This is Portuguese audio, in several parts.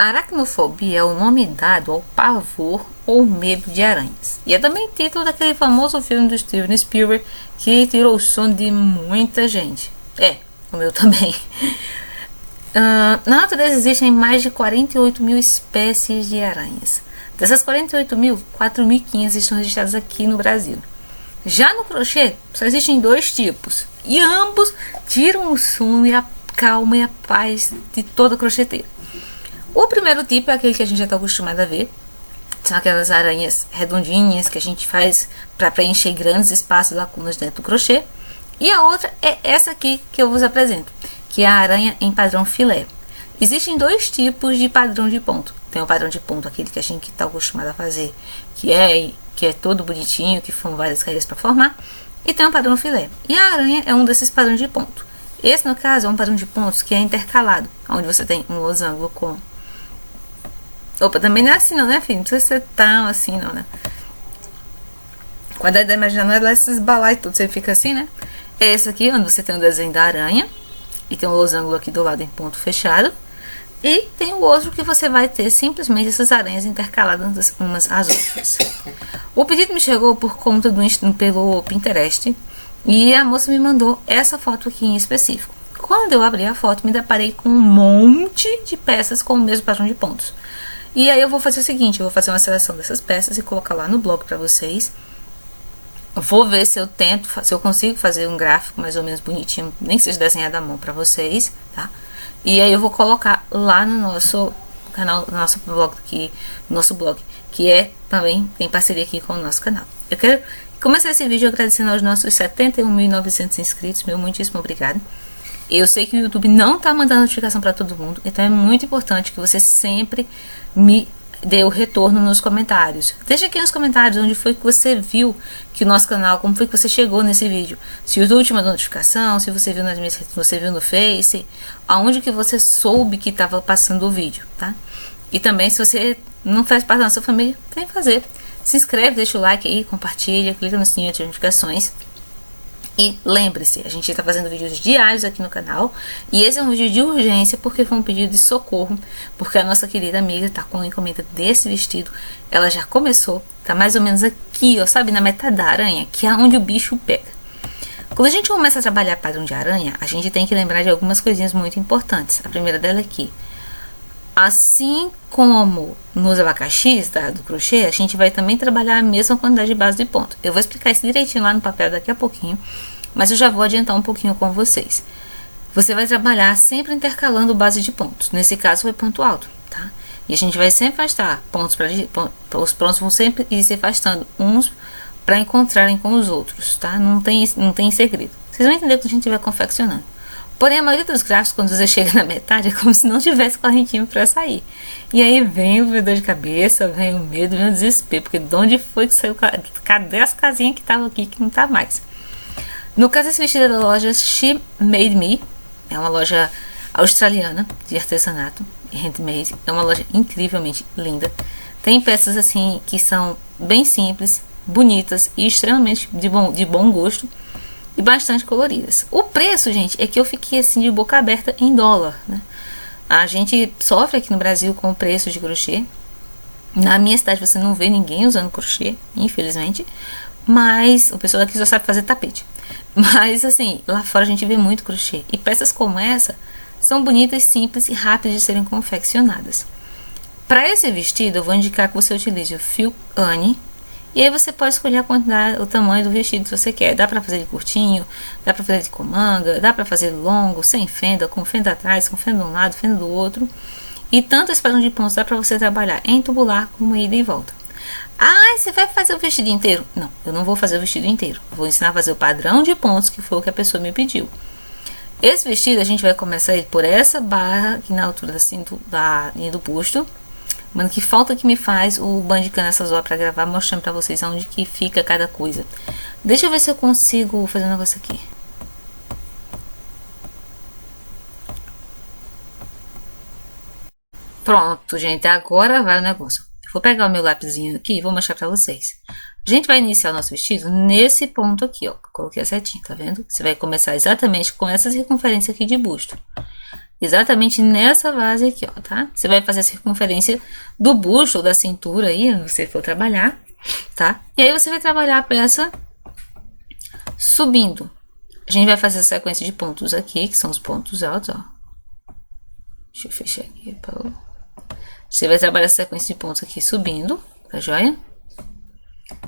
Aracnofobia é o nome dado ao pavor ou medo de aranhas. E é também título daquele famoso filme do Steven Spielberg que tirou o sono de muita gente. O meu também. Na natureza existem mais de 48 mil espécies de aranhas. Dessas 48 mil, 4.500 estão registradas aqui no Brasil. Já no crochê, só existem dois tipos. E ambos tiram o sono e a calma e a paz de toda crocheteira. O primeiro tipo é aquele que a gente já está acostumado a ver. São aquelas aranhas redondinhas que a gente faz para preencher grandes espaços, lacunas dentro do crochê. E a outra é essa aqui que eu vos apresento, que é a aranha em padrão filé. Existem dois tipos de padrão de ponto. Tem o padrão de ponto, aquele que a gente está acostumado a fazer, que é todo bonitinho, que são várias caídas para formar. E tem o padrão filé. E a aranha é um desses padrões de ponto. Esse, no caso, é um padrão de pontos que é intercalado, onde você tem um losango com... Opa, também não é assim não, né, filho? Não precisa ser tão assim não, né? Quando a ideia imaginar, não é esses balai tudo, você fica assim, né? É esse aqui, onde você tem o desenho da aranha, e tem um losango aqui do lado em ponto fechado. E tem o outro que você vai ter simplesmente essas aranhas intercaladas umas às outras. O pedido me chegou por conta pelo Pinterest, e a moça me mandou essa foto aqui em específico. Quando eu abri a foto, me deparei com um monte de peças com o mesmo padrão de pontos. E aí eu vou fazer o seguinte, eu vou fazer uma seleção dessas peças e colocar lá no blog para vocês. Eu vou ver se eu consigo fazer um gráfico mais ou menos bonitinho, nem que seja desenhado à mão para vocês, tá? E aí eu vou colocar lá no nosso canal, no nosso blog, que é também tem parceria aqui com o nosso canal. Eu quero começar esse vídeo agradecendo aos nossos 71.900 inscritos, meu muitíssimo obrigado. Eu sei que o YouTube não está mandando notificação para todo mundo, então é muito importante que você sempre me dê o retorno nos comentários. Deixa aqui nos comentários onde foi que você viu que o nosso canal, como foi que você chegou nesse vídeo. Se o YouTube te mandou notificação, se você viu nas minhas redes, você viu no Face, aonde que você soube que estava passando o vídeo, tá? E também, se você não faz parte da nossa família, tem que fazer. Se inscreve, deixa o like aí, compartilha, clica no sininho de notificações. E lembre-se, a gente está fazendo vídeos diários aqui no canal. E esse é um vídeo de urgência porque foi um pedido de socorro. Porque a nossa querida amiga está com a encomenda desse vestido. Ela já começou, tá mais ou menos aqui, ó, sabe, na metade da aranha, que é onde o bicho pega. Quando a gente começa a trabalhar padrão de aranha, a gente tem que lembrar de algumas coisinhas muito importantes. A primeira dela é que, assim como nos abacaxis do crochê, a gente vai também trabalhar a mesma quantidade de base de ponto. Eu vou explicar isso direitinho lá no papel daqui a pouquinho, mas eu já vou adiantar um pouquinho com vocês. Você vai trabalhar sempre intercalando base de pontos. Nesse caso foi ponto alto, tá? E a gente vai sempre afastar pontos os pontos vão sempre ir se afastando uns para encontrarem com os outros, tá? Não tem segredo. Vocês vão entender quando a gente estiver confeccionando. Porém, a maioria dos gráficos, quando você chega na metade, é como se não tivesse correntinho para sair. E aí vem o dor de cabeça, vem o medo, vem o desespero. Porque de onde foi que saiu? Cadê as casinhas que estavam aqui que não tá mais? No caso, esse vestido é da loja She Made Me. É uma loja australiana de artesanato e handmade. É uma loja incrivelmente linda. Tem peças assim que são bem simples, bonitas e extremamente de bom gosto. E bastante coloridas. O preço, gente, é que eu fiquei assim de boca aberta em dólar, né? A gente sofre aqui no Brasil com o preço de crochê. Na minha cidade você não vê ninguém usando crochê, infelizmente. Mas o pessoal daqui só sabe fazer tapete. Mas assim, lá fora a gente vê muito crochê. E peças como essa são bonitas, simples e rápidas de serem confeccionadas. Para esse vestido eu vou indicar que você utilize o fio Anne. E aí você pode escolher a quantidade, o tamanho do vestido que você quer. Dá pra fazer de curtinho, dá pra fazer de com manga, dá pra fazer longo, sem fenda, com fenda atrás, com fenda de um lado, fenda do outro. E tanto esse padrão de pontos dá pra você trabalhar em tubular como ida e volta. Ah, você vai fazer o vestido inteiro? Não, eu não vou fazer o vestido inteiro. Vou ensinar a fazer o padrão de pontos, que foi o que a pessoa me pediu. Esse vestido a gente vai começar ele por essa barra aqui na altura da linha do busto. Mano, que falta que me faz o Bandicam nessas horas pra gravar, mostrando pra vocês onde que fica cada coisa. Deixa eu ver se eu consigo fazer um negócio aqui. Pronto, gente, agora vai o negócio. Eu vou pegar o meu lapisinho aqui e vou mostrar pra vocês. A gente vai iniciar o nosso vestido nesse ponto aqui, ó. Coloquei a setinha, tá vendo? Você vai começar exatamente com essa circunferência aqui de busto. exatamente nessa base aqui, ó, tá? Você vai fazer a circunferência do busto ou da cintura aí, onde você for trabalhar, tá? E aí você vai trabalhar a peça subindo. A gente vai fazer a sequência de pontos aqui, que são os pontos altos, ó. Deixa eu fechar aqui. Você vai trabalhar a sequência de pontos aqui subindo, tá joia?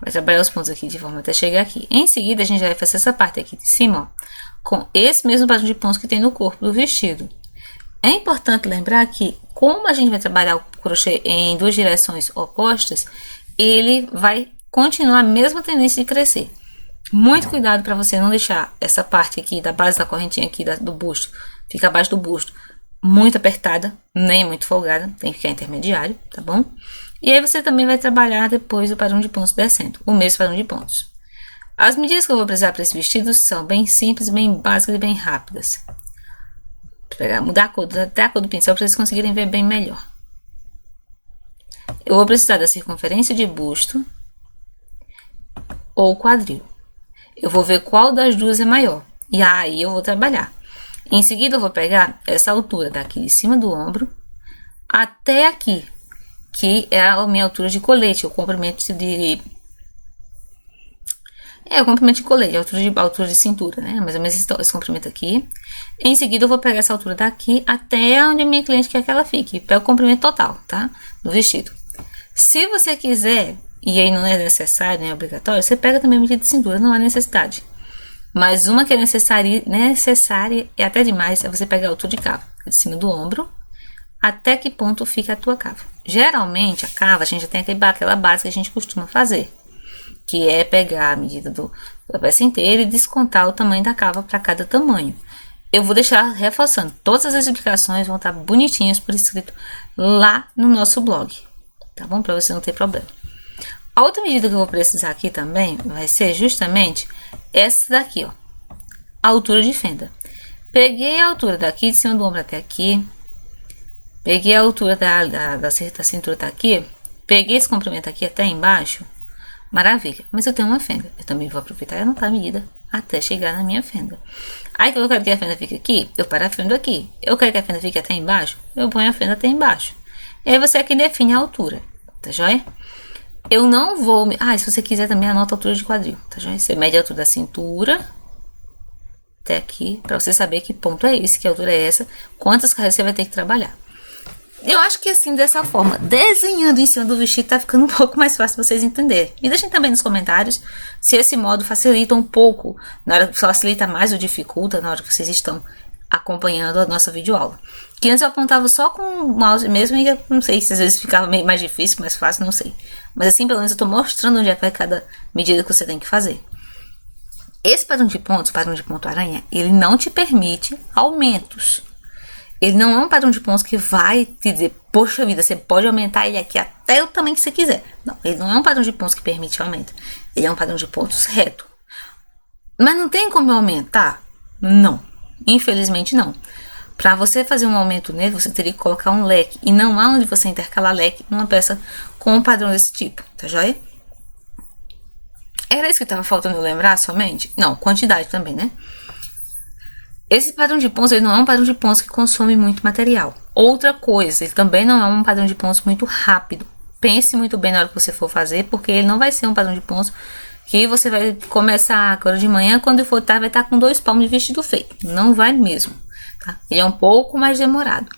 Vai trabalhar os pontos aqui de forma até chegar aqui. Em seguida, a gente vai fazer essa parte aqui de cima, ó, com esse mesmo padrão de pontos que tem no corpo do vestido. É importante lembrar que, como a gente vai trabalhar o crochê em duas direções opostas, ele vai continuar a mesma tendência de crescer. Muito cuidado para você não deixar essa parte aqui da base da correntinha aqui do busto, fica abaixo do busto, muito apertada, nem muito folgada, tem que ficar intermediário, tá bom? E aí você também vai trabalhar depois o padrão de pontos descendo, o mesmo padrão de pontos. As medidas que eu vou precisar para esse vestido são bem simples, bem básicas e bem rápidas. Vou mudar a cor, até a cor do pincel para vocês conseguirem ver bem melhor. Eu vou precisar da circunferência de busto ou quadril. Eu vou ver qual das duas é maior. E aí eu vou trabalhar. Em seguida eu vou pegar essa altura daqui de cima do ombro até aqui, que é a minha altura de colete, o comprimento de... o comprimento de colete, a altura de cintura, né? Mais ou menos esse comprimento aqui. Em seguida eu vou pegar essa altura daqui até onde a minha cliente quer que ela fique. Pega o comprimento total, tá? Do vestido. Se você quiser, e aí não é necessário, nem obrigatório, você pega também a medida de cintura, não há necessidade. Mas uma que é necessária e até demais é você pegar a altura de cava, de cima do ombro, até que ponto fica a tua cava. Geralmente a cava, a gente já tem aquela base que a gente costuma fazer, que é pegar a medida da peça inteira e descontar o tamanho da cava para cada tamanho. Eu vou deixar reforçando, todas as explicações vão estar bonitinhas por escrito lá no nosso blog, tá bom? Para você não ter problema. A outra medida que eu vou precisar aqui também vai ser justamente essa daqui, ó, a altura de fenda. Peguei a altura daqui de cima do ombro até aqui, peguei a altura da cintura até aqui, peguei esse comprimento aqui até embaixo, maravilha, mas eu tenho uma fenda, eu também vou aproveitar e anotar a medida até chegar na minha fenda. Aí que eu quero que a fenda fique aqui, eu paro a fenda aqui. Eu quero que a fenda fique até embaixo, eu ponho a fenda até embaixo. E aí você aqui define a altura, tá joia? Eu não vou... se você quiser também anota a altura de quadril, tá joia? Você mede a altura da cintura até aqui, pra você saber que ponto é esse, que altura é essa, quantas carreiras você vai ter que trabalhar. Eu acho que assim, dessa forma, desenhando em cima do vestido, tá ficando um pouco mais fácil vocês entenderem. E deixem também nos comentários se esse modo facilita um pouco, facilita mais ou dificulta na hora que vocês estão acompanhando a nossa videoaula. Que antes eu apontava só com o mouse mesmo e eu não sei se às vezes ficava meio mais difícil, mais fácil, não sei. Mas assim, pelo menos eu tô mostrando onde é que vai cada medida que você tem que fazer. Esse padrão de pontos, padrão de ponto aranha, ele não te permite aumentos. Ele não é um padrão de pontos que vai te dizer, poxa vida, você pode aumentar ele aqui até o tamanho que você quiser. Não, ele não é um padrão de pontos que permite aumento. Ele é um padrão de pontos reto. Mas não tem como eu aumentar? Não, infelizmente não. Para você fazer um aumento nele, você teria que colocar um leque. E não há onde você intercalar leque numa peça com um padrão desse tipo, tá joia? Era isso que estava faltando eu lembrar somente? Não, quantidade também, né? Esse padrão de pontos, ele não é um padrão de pontos que consome muito material. Outra coisa, ele também não é um padrão de pontos muito rápido. Pense muito bem na hora que você for fazer, porque ele não vai ser um padrão de pontos que você vai começar agora de manhã, quando for tarde vai estar com 2 palmos de vestido feito. Não vai mesmo, tá? Ele é um pouco mais demorado.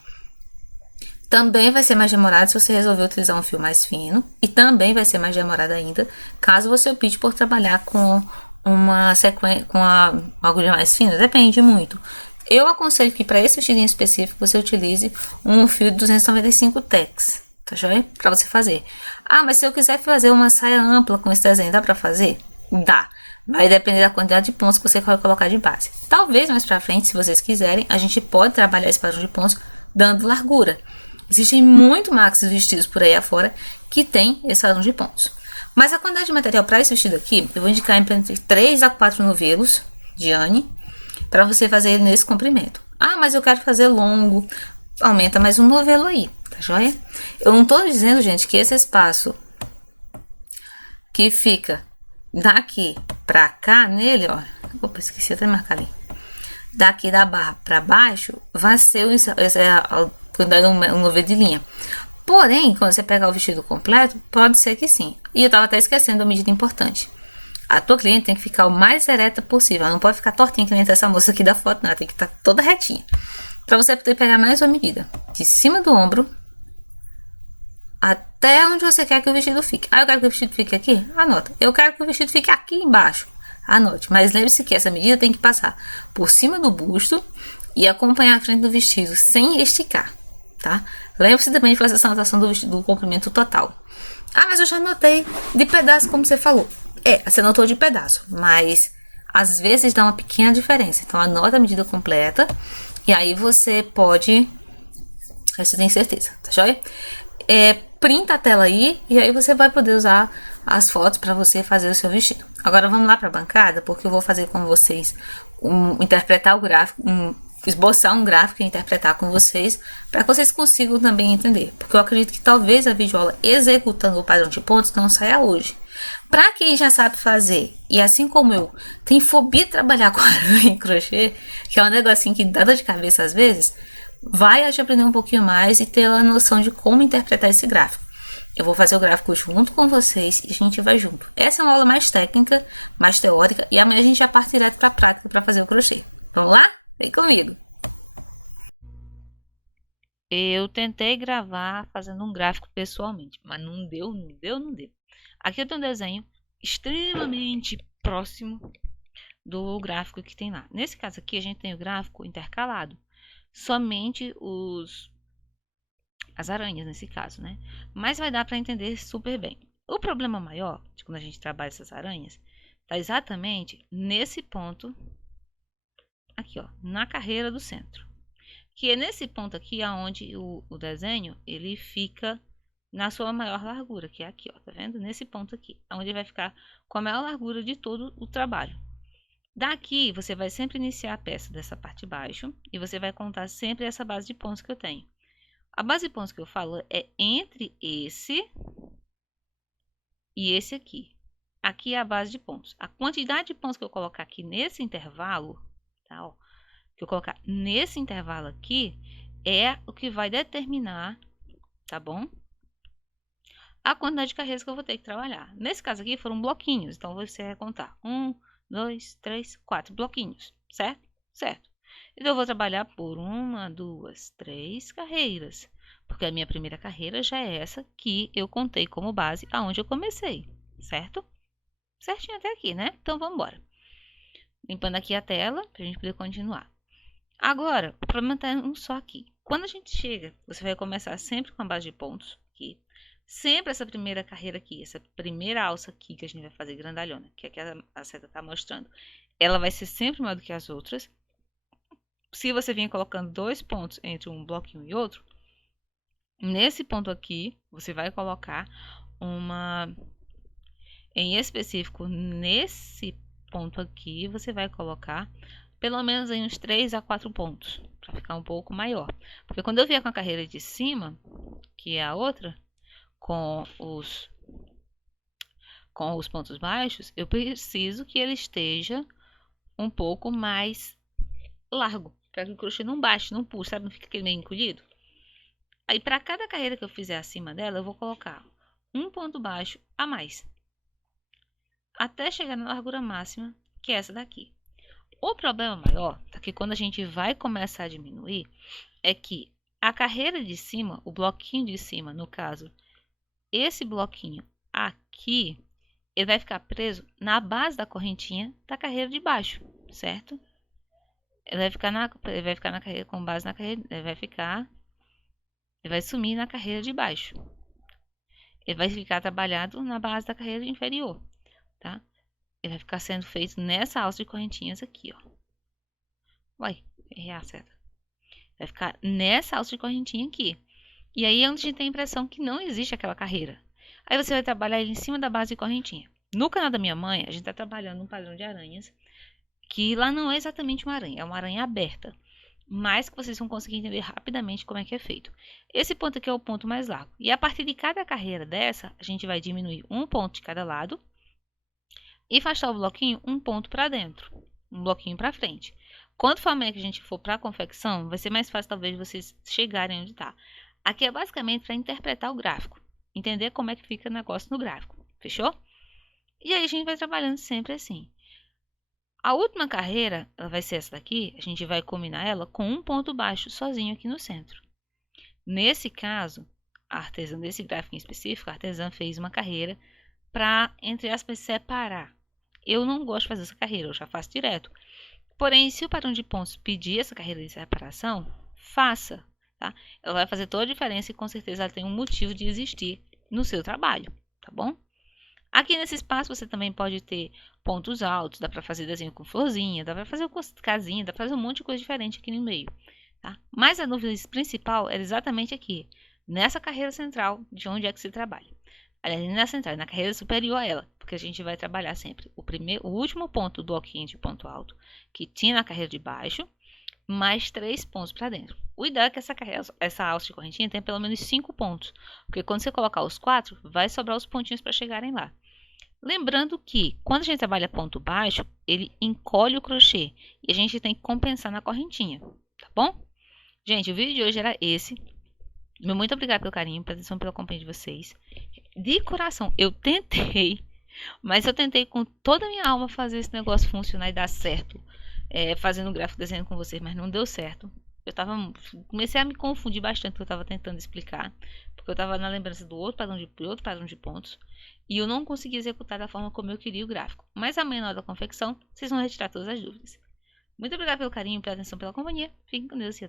Também vai ser mais demorado se você resolver utilizar um fio mais fino. E também vai ser mais demorado ainda caso você opte por trabalhar com uma sequência, com a agulha mais fina. Depende muito. Eu aconselho que para esse vestidinho específico você utilize um fio de 295 tex, tá joia? Para você fazer. Mas se eu quiser fazer uma saia ampla com esse desenho, dá para fazer? Dá. Vai depender da quantidade de pontos que você vai colocar de base. Talvez mais para frente, se vocês quiserem, a gente pode trabalhar esse padrão de pontos dando largura. Existem muito maxis vestidos por aí afora que tem esse padrão de pontos. Mas a quantidade de material para esse vestido aqui, eu vou indicar entre 3 a 4 novelos de Anne, para você fazer ele nesse comprimento. Mas eu quero fazer longo, aumenta mais um novelo aí, tá joia? Eu não tô dizendo, gente, que esse espaço que fica daqui pra cá nele, ó, opa, esqueci até de marcar ali. daqui da barra para baixo vai ser um número de linha. Porém, quando você pegar o vestido completo, pode ser que sim. E eu estava até esquecendo uma medida importante. A tua cliente tem que ficar o mais ereta possível. Ela não pode ficar tortinha que nem essa moça aqui da foto, não. Ela tem que estar toda retinha. Para você poder pegar mais uma medida. De cima do ombro até onde você quer que o vestido fique. Eu quero que o vestido fique aqui? Anota. Eu quero que o vestido fique aqui embaixo. Anote. Mas lembre-se que essa medida tem que passar por cima do busto e acompanhar a frente do vestido sem esticar, tá? Lembre-se também de fazer essa anotação do vestido, do comprimento total. Mas eu já anotei de pedaço, como você falou. Você anotou de pedaço, mas às vezes dá uma pequena diferença. Então anota a medida completa e aí você pode... Você tem certeza, tá joia? Printa a tela aí e aí você vai poder usar as fotos para você fazer o seu vestido. Agora vamos lá para a bancada, porque eu vou fazer com vocês interpretar o gráfico, esboçar um gráfico e interpretar com vocês, para que vocês consigam também entender. Porque eu acredito que talvez a videoaula executando o padrão de pontos não saia hoje. Para quem já sabe fazer, e assim como eu, tem fobia de trabalhar com aranha em crochê, que é um negocinho que dá dor de cabeça às vezes, vai te aprender um pouquinho mais e ter a noção de como interpretar esse gráfico. Eu vou fazer o gráfico junto com vocês e a gente vai junto. Essa é uma aula mais técnica, mais teórica, e amanhã a gente já parte direto para a prática para fazer o crochê. Vamos lá? Vem comigo! Eu tentei gravar fazendo um gráfico pessoalmente, mas não deu. Aqui eu tenho um desenho extremamente próximo do gráfico que tem lá. Nesse caso aqui a gente tem o gráfico intercalado. Somente as aranhas nesse caso, né? Mas vai dar para entender super bem. O problema maior de quando a gente trabalha essas aranhas está exatamente nesse ponto aqui, ó, na carreira do centro. Que é nesse ponto aqui aonde o desenho ele fica na sua maior largura, que é aqui, ó, tá vendo? Nesse ponto aqui, onde ele vai ficar com a maior largura de todo o trabalho. Daqui, você vai sempre iniciar a peça dessa parte de baixo e você vai contar sempre essa base de pontos que eu tenho. A base de pontos que eu falo é entre esse e esse aqui. Aqui é a base de pontos. A quantidade de pontos que eu colocar aqui nesse intervalo, tá, ó, que eu colocar nesse intervalo aqui, é o que vai determinar, tá bom? A quantidade de carreiras que eu vou ter que trabalhar. Nesse caso aqui foram bloquinhos, então você vai contar 1, 2, 3, 4 bloquinhos, certo? Certo. Então eu vou trabalhar por 1, 2, 3 carreiras, porque a minha primeira carreira já é essa que eu contei como base aonde eu comecei, certo? Certinho até aqui, né? Então vamos embora. Limpando aqui a tela para a gente poder continuar. Agora, o problema está um só aqui. Quando a gente chega, você vai começar sempre com a base de pontos aqui. Sempre essa primeira carreira aqui, essa primeira alça aqui que a gente vai fazer grandalhona, que aqui a seta está mostrando, ela vai ser sempre maior do que as outras. Se você vir colocando 2 pontos entre um bloquinho e outro, nesse ponto aqui, você vai colocar em específico, nesse ponto aqui, você vai colocar pelo menos em uns 3 a 4 pontos, para ficar um pouco maior. Porque quando eu vier com a carreira de cima, que é a outra, com os pontos baixos, eu preciso que ele esteja um pouco mais largo, para que o crochê não baixe, não puxe, sabe? Não fica aquele meio encolhido. Aí, para cada carreira que eu fizer acima dela, eu vou colocar um ponto baixo a mais, até chegar na largura máxima, que é essa daqui. O problema maior é que quando a gente vai começar a diminuir, é que a carreira de cima, o bloquinho de cima, no caso, esse bloquinho aqui, ele vai ficar preso na base da correntinha da carreira de baixo, certo? Ele vai ficar na carreira, com base na carreira, ele vai sumir na carreira de baixo. Ele vai ficar trabalhado na base da carreira inferior, tá? Ele vai ficar sendo feito nessa alça de correntinhas aqui, ó. Uai, errei a seta. Vai ficar nessa alça de correntinha aqui. E aí é onde a gente tem a impressão que não existe aquela carreira. Aí você vai trabalhar ele em cima da base de correntinha. No canal da minha mãe, a gente está trabalhando um padrão de aranhas, que lá não é exatamente uma aranha, é uma aranha aberta. Mas que vocês vão conseguir entender rapidamente como é que é feito. Esse ponto aqui é o ponto mais largo. E a partir de cada carreira dessa, a gente vai diminuir um ponto de cada lado e afastar o bloquinho um ponto para dentro, um bloquinho para frente. Quando for amanhã que a gente for para a confecção, vai ser mais fácil talvez vocês chegarem onde está. Aqui é basicamente para interpretar o gráfico, entender como é que fica o negócio no gráfico, fechou? E aí a gente vai trabalhando sempre assim. A última carreira, ela vai ser essa daqui, a gente vai combinar ela com um ponto baixo sozinho aqui no centro. Nesse caso, a artesã desse gráfico em específico, a artesã fez uma carreira para, entre aspas, separar. Eu não gosto de fazer essa carreira, eu já faço direto. Porém, se o padrão de pontos pedir essa carreira de separação, faça, tá? Ela vai fazer toda a diferença e com certeza ela tem um motivo de existir no seu trabalho, tá bom? Aqui nesse espaço você também pode ter pontos altos, dá para fazer desenho com florzinha, dá para fazer com casinha, dá para fazer um monte de coisa diferente aqui no meio, tá? Mas a dúvida principal era exatamente aqui, nessa carreira central, de onde é que se trabalha. Aliás, na central, na carreira superior a ela, porque a gente vai trabalhar sempre o último ponto do bloquinho de ponto alto que tinha na carreira de baixo, mais 3 pontos para dentro. O ideal é que essa alça de correntinha tenha pelo menos 5 pontos, porque quando você colocar os 4, vai sobrar os pontinhos para chegarem lá. Lembrando que, quando a gente trabalha ponto baixo, ele encolhe o crochê e a gente tem que compensar na correntinha, tá bom? Gente, o vídeo de hoje era esse. Muito obrigada pelo carinho, pela atenção, pela companhia de vocês. De coração, eu tentei, mas eu tentei com toda a minha alma fazer esse negócio funcionar e dar certo. Fazendo gráfico, desenhando com vocês, mas não deu certo. Comecei a me confundir bastante, porque eu estava tentando explicar, porque eu estava na lembrança do outro padrão de pontos, e eu não consegui executar da forma como eu queria o gráfico. Mas amanhã, na hora da confecção, vocês vão retirar todas as dúvidas. Muito obrigada pelo carinho, pela atenção, pela companhia. Fiquem com Deus e até.